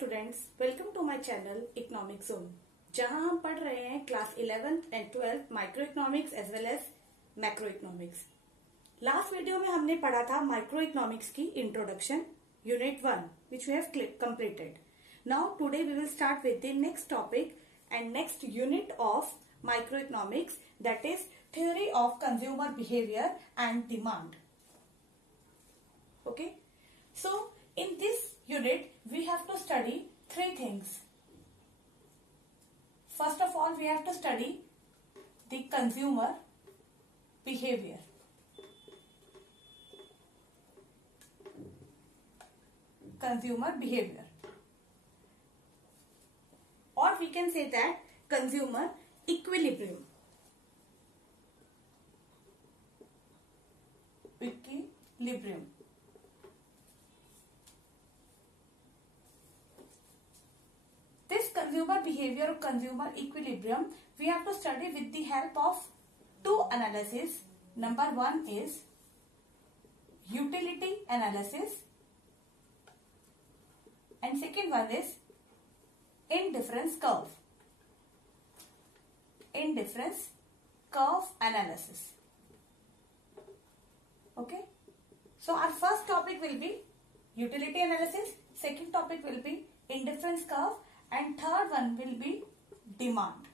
Students, welcome to my channel economic zone, जहां हम पढ़ रहे हैं class 11th and 12th micro economics as well as macro economics. Last video में हमने पढ़ा था माइक्रो इकोनॉमिक्स की introduction unit 1 which we have completed. Now today we will start with the next topic and next unit of micro economics, that is theory of consumer behaviour and demand. Okay, so in this unit we have to study three things. First of all, we have to study the consumer behavior. Consumer behavior, or we can say that consumer equilibrium. Equilibrium. This consumer behavior or consumer equilibrium we have to study with the help of two analysis. Number one is utility analysis and second one is indifference curve. Indifference curve analysis. Okay. So our first topic will be utility analysis, second topic will be indifference curve, and third one will be demand,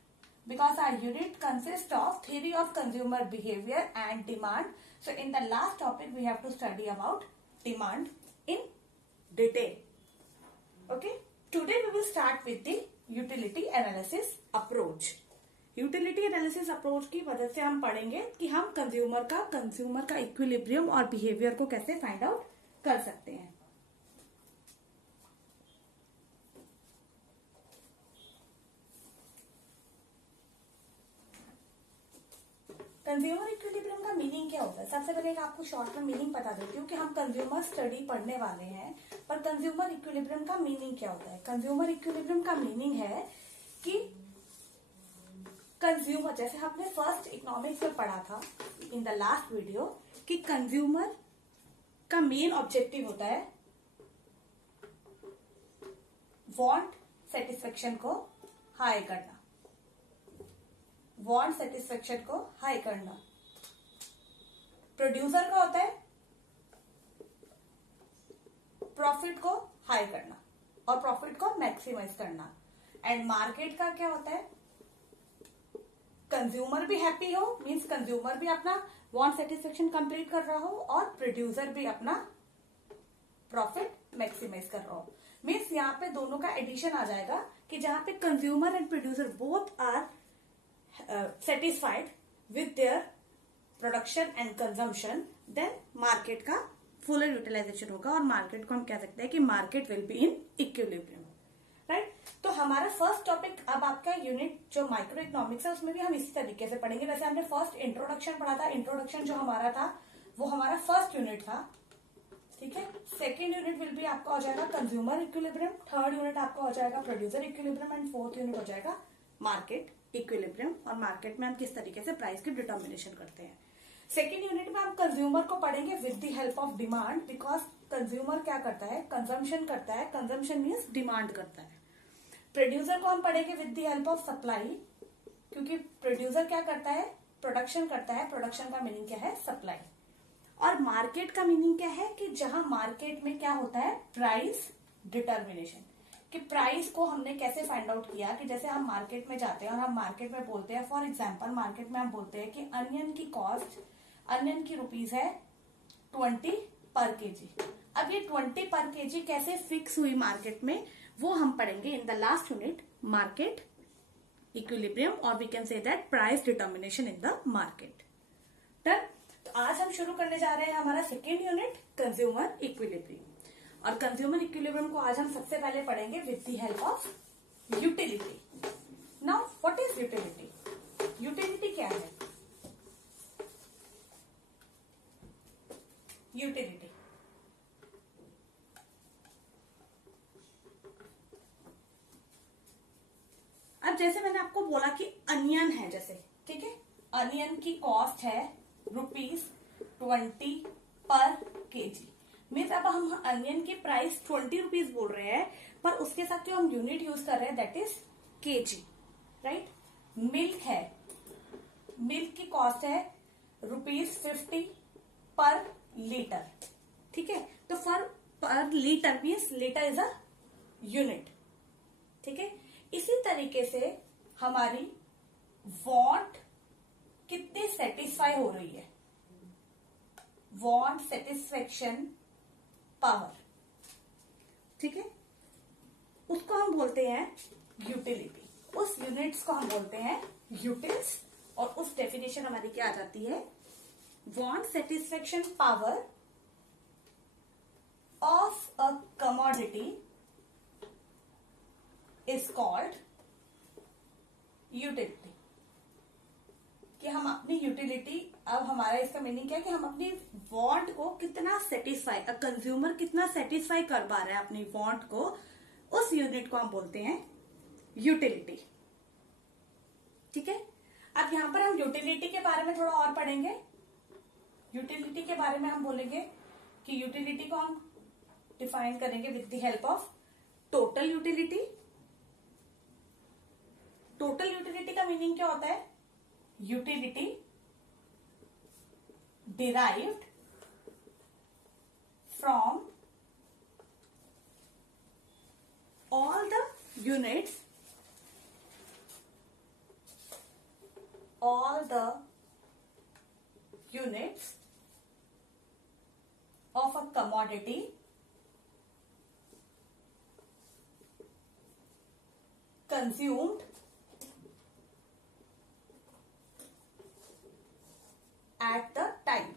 because our unit consists of theory of consumer behavior and demand. So in the last topic we have to study about demand in detail. Okay, today we will start with the utility analysis approach. Utility analysis approach की मदद से हम पढ़ेंगे कि हम consumer का equilibrium और behaviour को कैसे फाइंड आउट कर सकते हैं। कंज्यूमर इक्विलिब्रियम का मीनिंग क्या होता है? सबसे पहले आपको शॉर्ट में मीनिंग बता देती हूँ कि हम कंज्यूमर स्टडी पढ़ने वाले हैं, पर कंज्यूमर इक्विलिब्रियम का मीनिंग क्या होता है? कंज्यूमर इक्विलिब्रियम का मीनिंग है कि कंज्यूमर, जैसे हमने फर्स्ट इकोनॉमिक्स में पढ़ा था इन द लास्ट वीडियो, कि कंज्यूमर का मेन ऑब्जेक्टिव होता है वांट सेटिस्फेक्शन को हाई करना। वांट सेटिस्फेक्शन को हाई करना। प्रोड्यूसर का होता है प्रॉफिट को हाई करना और प्रॉफिट को मैक्सिमाइज करना। एंड मार्केट का क्या होता है? कंज्यूमर भी हैप्पी हो, मींस कंज्यूमर भी अपना वांट सेटिस्फेक्शन कंप्लीट कर रहा हो और प्रोड्यूसर भी अपना प्रॉफिट मैक्सिमाइज कर रहा हो। मींस यहाँ पे दोनों का एडिशन आ जाएगा कि जहां पे consumer and producer both are satisfied with their production and consumption, then market का fuller utilization होगा और market को हम कह सकते हैं कि market will be in equilibrium, right? तो हमारा फर्स्ट टॉपिक अब आपका यूनिट जो माइक्रो इकोनॉमिक्स है उसमें भी हम इसी तरीके से पढ़ेंगे। वैसे हमने फर्स्ट इंट्रोडक्शन पढ़ा था, इंट्रोडक्शन जो हमारा था वो हमारा फर्स्ट यूनिट था, ठीक है। सेकेंड यूनिट विल बी आपका हो जाएगा कंज्यूमर इक्विलिब्रियम, थर्ड यूनिट आपका हो जाएगा producer equilibrium and fourth unit हो जाएगा मार्केट इक्विलिब्रियम, और मार्केट में हम किस तरीके से प्राइस की डिटर्मिनेशन करते हैं। सेकेंड यूनिट में हम कंज्यूमर को पढ़ेंगे with the help of demand, because consumer क्या करता है? कंजम्पशन करता है। कंजम्पशन मीन्स डिमांड करता है। प्रोड्यूसर को हम पढ़ेंगे with the help of supply, क्योंकि प्रोड्यूसर क्या करता है? प्रोडक्शन करता है। प्रोडक्शन का मीनिंग क्या है? सप्लाई। और मार्केट का मीनिंग क्या है? कि जहां मार्केट में क्या होता है? Price determination. कि प्राइस को हमने कैसे फाइंड आउट किया कि जैसे हम मार्केट में जाते हैं और हम मार्केट में बोलते हैं, फॉर एग्जांपल मार्केट में हम बोलते हैं कि अनियन की कॉस्ट, अनियन की रुपीज है 20 पर केजी। अब ये 20 पर केजी कैसे फिक्स हुई मार्केट में, वो हम पढ़ेंगे in the last unit market equilibrium, और we can say that price determination in the market. Done. तो आज हम शुरू करने जा रहे हैं हमारा सेकेंड यूनिट कंज्यूमर इक्विलिब्रियम, और कंज्यूमर इक्विलिब्रियम को आज हम सबसे पहले पढ़ेंगे with the help of utility. Now what is utility? Utility क्या है? यूटिलिटी अब जैसे मैंने आपको बोला कि अनियन है, जैसे, ठीक है, अनियन की कॉस्ट है ₹20 पर केजी। मीन्स अब हम अनियन की प्राइस 20 रुपीज बोल रहे हैं, पर उसके साथ जो हम यूनिट यूज कर रहे हैं that is KG, right. Milk है, मिल्क की कॉस्ट है ₹50 पर लीटर, ठीक है। तो पर litre means litre is a unit, ठीक है। इसी तरीके से हमारी वांट कितनी सेटिस्फाई हो रही है, वांट सेटिस्फेक्शन पावर, ठीक है, उसको हम बोलते हैं यूटिलिटी। उस यूनिट्स को हम बोलते हैं यूटिल्स, और उस डेफिनेशन हमारी क्या आ जाती है, want satisfaction power of a commodity is called utility. कि हम अपनी यूटिलिटी, अब हमारा इसका मीनिंग क्या है कि हम अपनी वांट को कितना सेटिस्फाई, कंज्यूमर कितना सेटिस्फाई कर पा रहा है अपनी वांट को, उस यूनिट को हम बोलते हैं यूटिलिटी, ठीक है। अब यहां पर हम यूटिलिटी के बारे में थोड़ा और पढ़ेंगे। यूटिलिटी के बारे में हम बोलेंगे कि यूटिलिटी को हम डिफाइन करेंगे with the help of total utility. Total utility का मीनिंग क्या होता है, utility derived from all the units, of a commodity consumed at the time,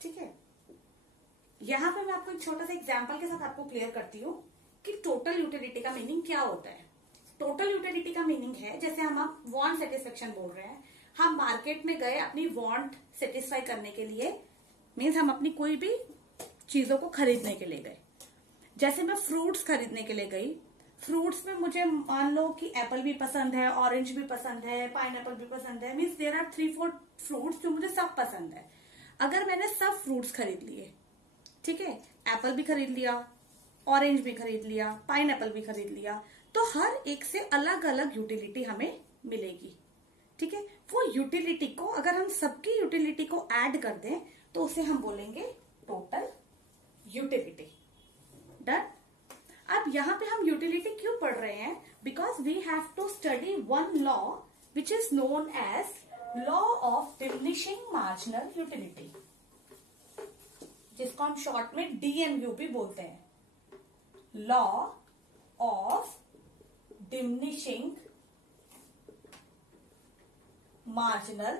ठीक है। यहां पे मैं आपको एक छोटा सा एग्जांपल के साथ आपको क्लियर करती हूँ कि टोटल यूटिलिटी का मीनिंग क्या होता है। टोटल यूटिलिटी का मीनिंग है, जैसे हम आप वांट सेटिस्फेक्शन बोल रहे हैं, हम मार्केट में गए अपनी वांट सेटिस्फाई करने के लिए, मीन्स हम अपनी कोई भी चीजों को खरीदने के लिए गए। जैसे मैं फ्रूट्स खरीदने के लिए गई, फ्रूट्स में मुझे मान लो कि एप्पल भी पसंद है, ऑरेंज भी पसंद है, पाइनएप्पल भी पसंद है, मीन्स देयर आर 3-4 फ्रूट्स जो मुझे सब पसंद है। अगर मैंने सब फ्रूट्स खरीद लिए, ठीक है, एप्पल भी खरीद लिया, ऑरेंज भी खरीद लिया, पाइनएप्पल भी खरीद लिया, तो हर एक से अलग अलग यूटिलिटी हमें मिलेगी, ठीक है। वो यूटिलिटी को अगर हम सबकी यूटिलिटी को ऐड कर दें तो उसे हम बोलेंगे टोटल यूटिलिटी। डन। अब यहाँ पे हम यूटिलिटी क्यों पढ़ रहे हैं, because we have to study one law which is known as law of diminishing marginal utility, जिसको हम शॉर्ट में डीएमयू भी बोलते हैं, law of diminishing marginal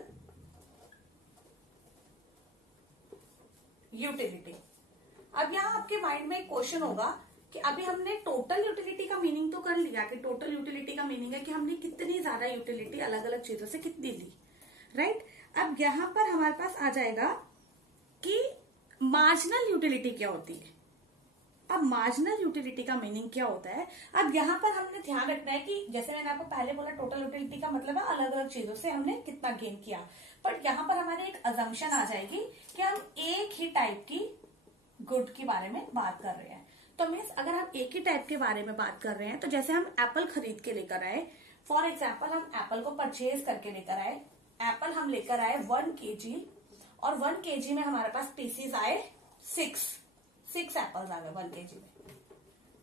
utility. अब यहां आपके माइंड में एक क्वेश्चन होगा कि अभी हमने टोटल यूटिलिटी का मीनिंग तो कर लिया कि टोटल यूटिलिटी का मीनिंग है कि हमने कितनी ज्यादा यूटिलिटी अलग अलग चीजों से कितनी ली, राइट। अब यहां पर हमारे पास आ जाएगा कि मार्जिनल यूटिलिटी क्या होती है। अब मार्जिनल यूटिलिटी का मीनिंग क्या होता है, अब यहाँ पर हमने ध्यान रखना है कि जैसे मैंने आपको पहले बोला टोटल यूटिलिटी का मतलब है अलग अलग चीजों से हमने कितना गेन किया, बट यहाँ पर हमारे एक अजम्पशन आ जाएगी कि हम एक ही टाइप की गुड के बारे में बात कर रहे हैं। तो मीन्स अगर हम एक ही टाइप के बारे में बात कर रहे हैं, तो जैसे हम एप्पल खरीद के लेकर आए, फॉर एग्जाम्पल हम एप्पल को परचेज करके लेकर आए, एप्पल हम लेकर आए 1 kg, और 1 kg में हमारे पास पीसीज आए 6 एप्पल्स आ गए 1 kg में,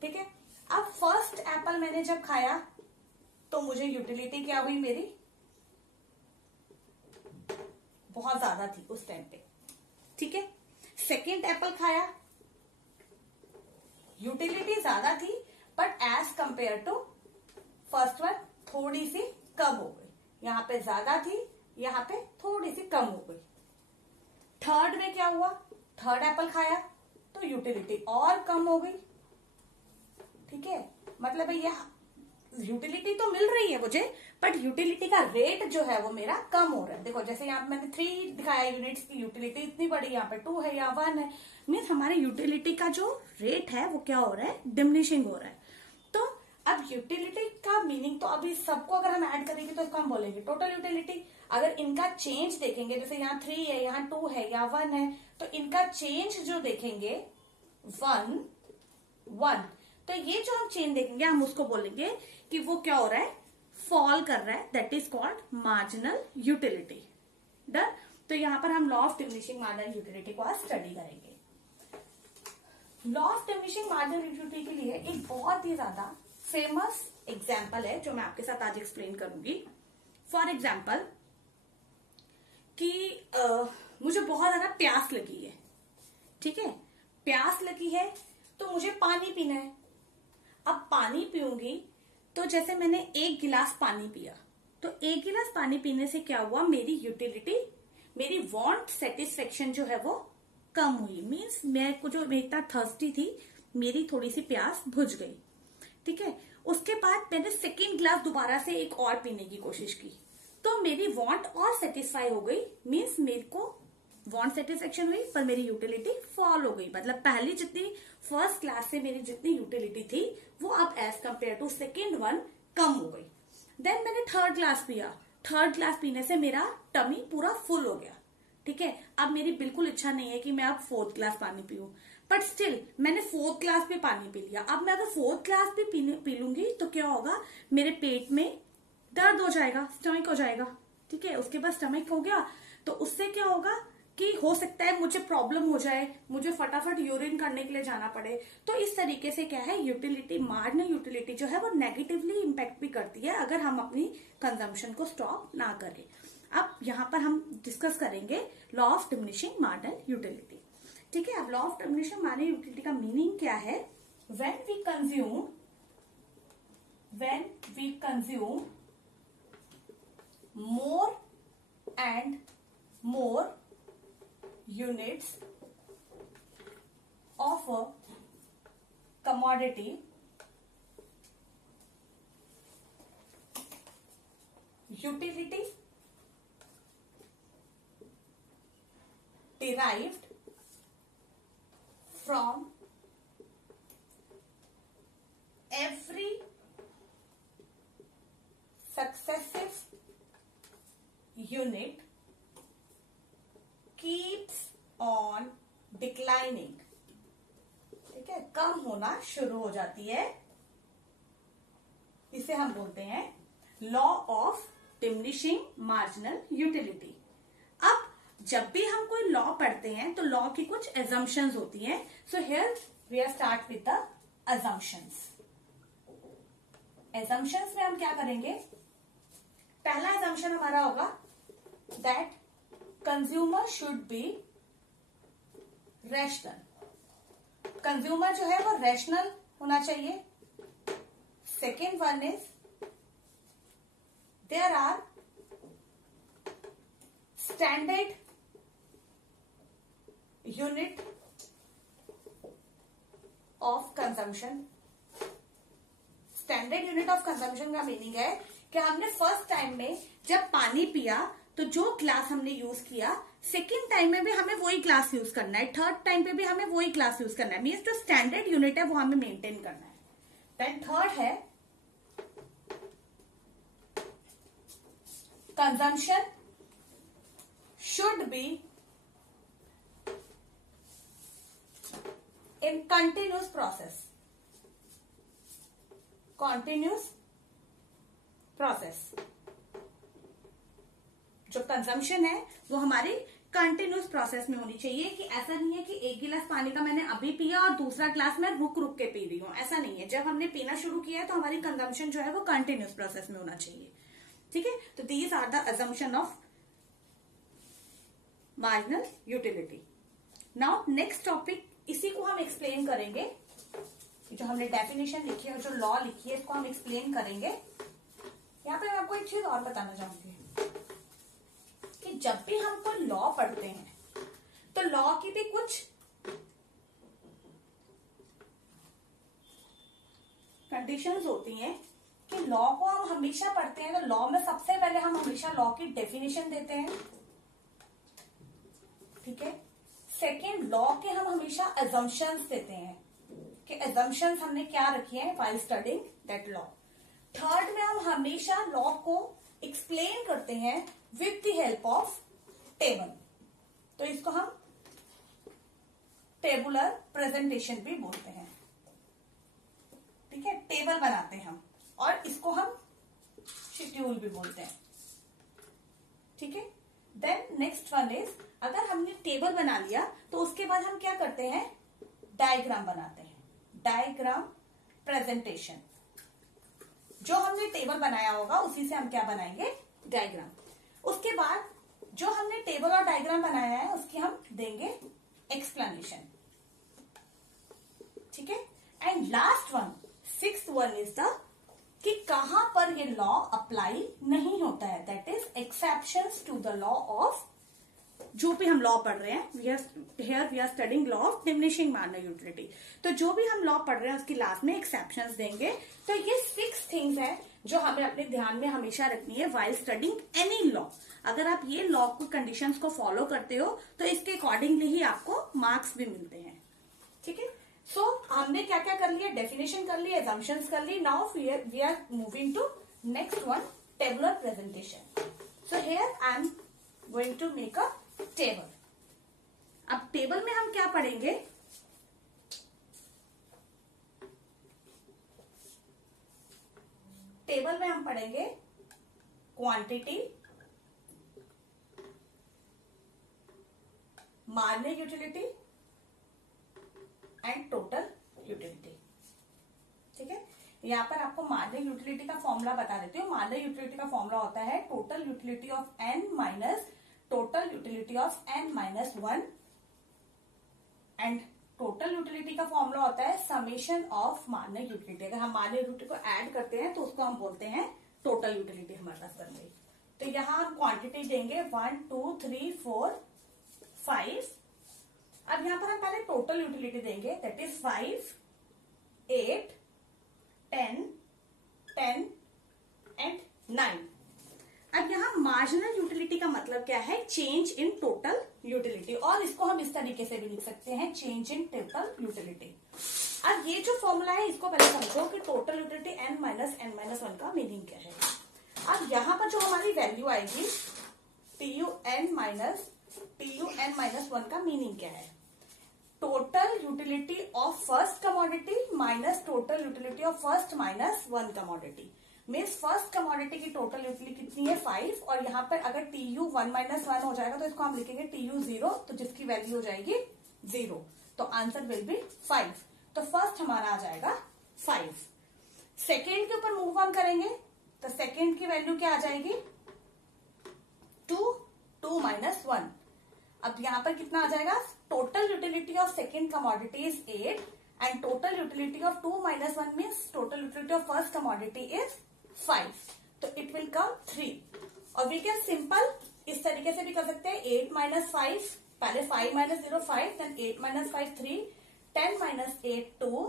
ठीक है। अब फर्स्ट एप्पल मैंने जब खाया तो मुझे यूटिलिटी क्या हुई, मेरी बहुत ज्यादा थी उस टाइम पे, ठीक है। सेकेंड एप्पल खाया, यूटिलिटी ज्यादा थी, but as compare to first one थोड़ी सी कम हो गई, यहां पे ज्यादा थी, यहां पे थोड़ी सी कम हो गई। थर्ड में क्या हुआ, थर्ड एप्पल खाया तो यूटिलिटी और कम हो गई, ठीक है। मतलब ये यूटिलिटी तो मिल रही है मुझे, बट यूटिलिटी का रेट जो है वो मेरा कम हो रहा है। देखो जैसे यहाँ पे मैंने 3 दिखाया यूनिट्स की यूटिलिटी इतनी बड़ी, यहाँ पे 2 है या 1 है, मीन्स हमारे यूटिलिटी का जो रेट है वो क्या हो रहा है, डिमिनिशिंग हो रहा है। तो अब अब यूटिलिटी का मीनिंग तो अभी सबको अगर हम ऐड करेंगे तो इसको हम बोलेंगे टोटल यूटिलिटी। अगर इनका चेंज देखेंगे, जैसे यहाँ 3 है, यहाँ 2 है या 1 है, तो इनका चेंज जो देखेंगे 1 1, तो ये जो हम चेंज देखेंगे हम उसको बोलेंगे कि वो क्या हो रहा है, फॉल कर रहा है, that is called marginal utility. Done. तो यहां पर हम law of diminishing marginal utility को आज स्टडी करेंगे। Law of diminishing marginal utility के लिए एक बहुत ही ज्यादा फेमस एग्जाम्पल है जो मैं आपके साथ आज एक्सप्लेन करूंगी। फॉर एग्जाम्पल कि मुझे बहुत ज्यादा प्यास लगी है, ठीक है, प्यास लगी है तो मुझे पानी पीना है। अब पानी पीऊंगी तो जैसे मैंने 1 गिलास पानी पिया, तो 1 गिलास पानी पीने से क्या हुआ, मेरी यूटिलिटी, मेरी वांट सेटिस्फेक्शन जो है वो कम हुई। मीन्स मैं इतना थर्स्टी थी, मेरी थोड़ी सी प्यास बुझ गई, ठीक है। उसके बाद मैंने 2nd गिलास दोबारा से एक और पीने की कोशिश की, तो मेरी वांट और सेटिस्फाई हो गई। मीन्स मेरे को वांट सेटिस्फेक्शन हुई पर मेरी यूटिलिटी फॉल हो गई। मतलब पहली जितनी फर्स्ट क्लास से मेरी जितनी यूटिलिटी थी वो अब as compare to second one कम हो गई। देन मैंने 3rd ग्लास पिया, 3rd ग्लास पीने से मेरा टमी पूरा फुल हो गया, ठीक है। अब मेरी बिल्कुल इच्छा नहीं है कि मैं अब 4th ग्लास पानी पीऊं, बट स्टिल मैंने 4th ग्लास भी पानी पी लिया। अब मैं अगर 4th ग्लास भी पी लूंगी तो क्या होगा, मेरे पेट में दर्द हो जाएगा, स्टमक हो जाएगा, ठीक है। उसके बाद स्टमक हो गया तो उससे क्या होगा कि हो सकता है मुझे प्रॉब्लम हो जाए, मुझे फटाफट यूरिन करने के लिए जाना पड़े। तो इस तरीके से क्या है, यूटिलिटी, मार्जिनल यूटिलिटी जो है वो नेगेटिवली इंपैक्ट भी करती है अगर हम अपनी कंजम्पशन को स्टॉप ना करें। अब यहाँ पर हम डिस्कस करेंगे law of diminishing marginal utility, ठीक है। अब law of diminishing marginal utility का मीनिंग क्या है, when we consume more and more units of a commodity, utility derived from every successive unit keeps on declining, ठीक है, कम होना शुरू हो जाती है। इसे हम बोलते हैं law of diminishing marginal utility. अब जब भी हम कोई लॉ पढ़ते हैं तो लॉ की कुछ एजम्पशंस होती हैं। So here we are start with the assumptions. Assumptions में हम क्या करेंगे, पहला एजम्पशन हमारा होगा that consumer should be rational. Consumer जो है वो रैशनल होना चाहिए। Second one is there are standard unit of consumption. Standard unit of consumption का मीनिंग है कि हमने फर्स्ट टाइम में जब पानी पिया तो जो ग्लास हमने यूज किया, सेकेंड टाइम में भी हमें वही ग्लास यूज करना है, 3rd टाइम पे भी हमें वही ग्लास यूज करना है। मीन्स जो स्टैंडर्ड यूनिट है वो हमें मेंटेन करना है। देन 3rd है consumption should be in continuous process. Continuous process, जो कंजम्पशन है वो हमारी कंटिन्यूस प्रोसेस में होनी चाहिए। कि ऐसा नहीं है कि 1 गिलास पानी का मैंने अभी पिया और दूसरा ग्लास में रुक रुक के पी रही हूं, ऐसा नहीं है। जब हमने पीना शुरू किया है तो हमारी कंजम्पशन जो है वो कंटिन्यूस प्रोसेस में होना चाहिए, ठीक है। तो these are the assumption of marginal utility. Now next topic, इसी को हम एक्सप्लेन करेंगे। जो हमने डेफिनेशन लिखी है और जो लॉ लिखी है इसको हम एक्सप्लेन करेंगे। यहाँ पे मैं आपको एक चीज और बताना चाहूंगी कि जब भी हम कोई लॉ पढ़ते हैं तो लॉ की भी कुछ कंडीशंस होती हैं कि लॉ को हम हमेशा पढ़ते हैं तो लॉ में सबसे पहले हम हमेशा लॉ की डेफिनेशन देते हैं, ठीक है। सेकेंड, लॉ के हम हमेशा अजम्पशंस देते हैं, कि एजम्पशंस हमने क्या रखी है while studying that law. Third में हम हमेशा लॉ को एक्सप्लेन करते हैं with the help of table, तो इसको हम टेबुलर प्रेजेंटेशन भी बोलते हैं। ठीक है, टेबल बनाते हैं हम, और इसको हम शेड्यूल भी बोलते हैं। ठीक है, देन नेक्स्ट वन इज, अगर हमने टेबल बना लिया तो उसके बाद हम क्या करते हैं, डायग्राम बनाते हैं, डायग्राम प्रेजेंटेशन। जो हमने टेबल बनाया होगा उसी से हम क्या बनाएंगे, डायग्राम। उसके बाद जो हमने टेबल और डायग्राम बनाया है उसकी हम देंगे एक्सप्लेनेशन। ठीक है, and last one, sixth one is the कि कहां पर ये लॉ अप्लाई नहीं होता है, that is exceptions to the law of, जो भी हम लॉ पढ़ रहे हैं, we are studying law of diminishing minor utility, तो जो भी हम लॉ पढ़ रहे हैं उसकी लास्ट में एक्सेप्शंस देंगे। तो ये 6 थिंग्स है जो हमें अपने ध्यान में हमेशा रखनी है व्हाइल स्टडिंग एनी लॉ। अगर आप ये लॉ को कंडीशंस को फॉलो करते हो तो इसके अकॉर्डिंगली ही आपको मार्क्स भी मिलते हैं। ठीक है, सो हमने क्या क्या कर लिया, डेफिनेशन कर ली, एजम्पशंस कर ली। Now we are moving to next one, tabular presentation. So here I am going to make a table. अब टेबल में हम क्या पढ़ेंगे, टेबल में हम पढ़ेंगे quantity, marginal utility and total utility. ठीक है, यहां पर आपको मार्जिनल यूटिलिटी का फॉर्मूला बता देती हूँ। मार्जिनल यूटिलिटी का फॉर्मूला होता है total utility of n minus total utility of n minus 1, and total utility का फॉर्मूला होता है समेशन ऑफ मार्जिनल यूटिलिटी। अगर हम मार्जिनल यूटिलिटी को ऐड करते हैं तो उसको हम बोलते हैं टोटल यूटिलिटी, हमारे पास बन गई। तो यहां हम क्वांटिटी देंगे 1 2 3 4 5। अब यहां पर हम पहले टोटल यूटिलिटी देंगे, दैट इज 5 8 10 10 एंड 9। अब यहाँ मार्जिनल यूटिलिटी का मतलब क्या है, चेंज इन टोटल यूटिलिटी, और इसको हम इस तरीके से भी लिख सकते हैं, चेंज इन टोटल यूटिलिटी। अब ये जो फॉर्मूला है इसको पहले समझो कि total utility n minus n minus 1 का मीनिंग क्या है। अब यहाँ पर जो हमारी वैल्यू आएगी TUn माइनस 1 का मीनिंग क्या है, total utility of first commodity minus total utility of first minus 1 commodity. Means first commodity की टोटल यूटिलिटी कितनी है 5, और यहाँ पर अगर TU 1 माइनस 1 हो जाएगा तो इसको हम लिखेंगे TU 0, तो जिसकी वैल्यू हो जाएगी 0, तो आंसर विल बी 5। तो फर्स्ट हमारा आ जाएगा 5। सेकेंड के ऊपर मूव ऑन करेंगे तो सेकेंड की वैल्यू क्या आ जाएगी 2 माइनस 1। अब यहाँ पर कितना आ जाएगा, total utility of second commodity is 8 and total utility of 2 minus 1 means total utility of first commodity is 5, तो इट विल कम 3। और वी कैन सिंपल इस तरीके से भी कर सकते हैं, 8 माइनस 5, पहले 5 minus 0 5, then 8 minus 5 3, 10 minus 8 2,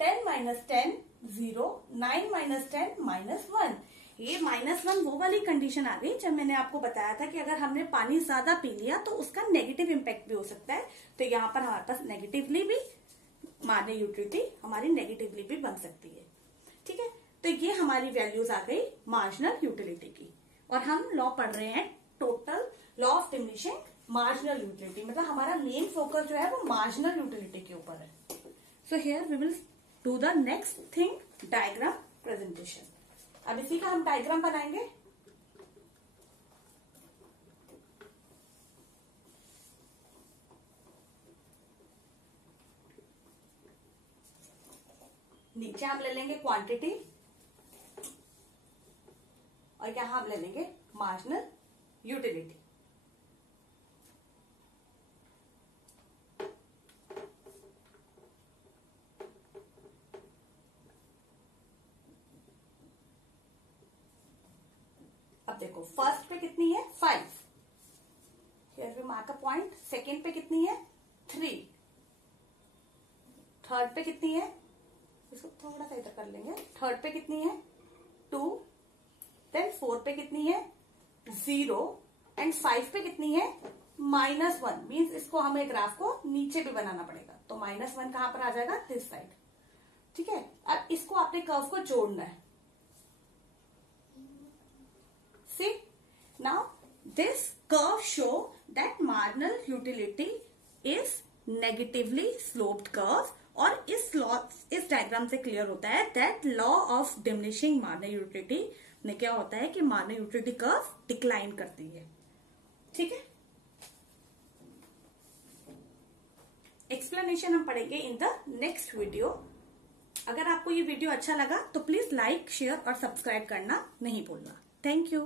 10 minus 10 0, 9 minus 10 minus 1। ये -1 वो वाली कंडीशन आ गई जब मैंने आपको बताया था कि अगर हमने पानी ज्यादा पी लिया तो उसका नेगेटिव इम्पैक्ट भी हो सकता है। तो यहाँ पर हमारे पास नेगेटिवली भी मार्जिनल यूटिलिटी हमारी नेगेटिवली भी बन सकती है। ठीक है, तो ये हमारी वैल्यूज आ गई मार्जिनल यूटिलिटी की, और हम लॉ पढ़ रहे हैं total law of diminishing marginal utility, मतलब हमारा मेन फोकस जो है वो मार्जिनल यूटिलिटी के ऊपर है। So here we will do the next thing, diagram presentation. अब इसी का हम डायग्राम बनाएंगे। नीचे हम ले लेंगे क्वांटिटी और यहां हम ले लेंगे मार्जिनल यूटिलिटी। अब देखो फर्स्ट पे कितनी है 5, here we mark a point. Second पे कितनी है 3, थर्ड पे कितनी है, इसको थोड़ा सा इधर कर लेंगे, थर्ड पे कितनी है 2, देन 4 पे कितनी है 0 एंड 5 पे कितनी है -1। मीन्स इसको हमें ग्राफ को नीचे भी बनाना पड़ेगा, तो -1 कहां पर आ जाएगा दिस साइड। ठीक है, अब इसको आपने कर्व को जोड़ना है। See now this curve show that marginal utility is negatively sloped curve, और इस डायग्राम से क्लियर होता है that law of diminishing marginal utility में क्या होता है कि मार्जिनल यूटिलिटी कर्व डिक्लाइन करती है। ठीक है, एक्सप्लेनेशन हम पढ़ेंगे इन द नेक्स्ट वीडियो। अगर आपको ये वीडियो अच्छा लगा तो प्लीज लाइक, शेयर और सब्सक्राइब करना नहीं भूलना। Thank you.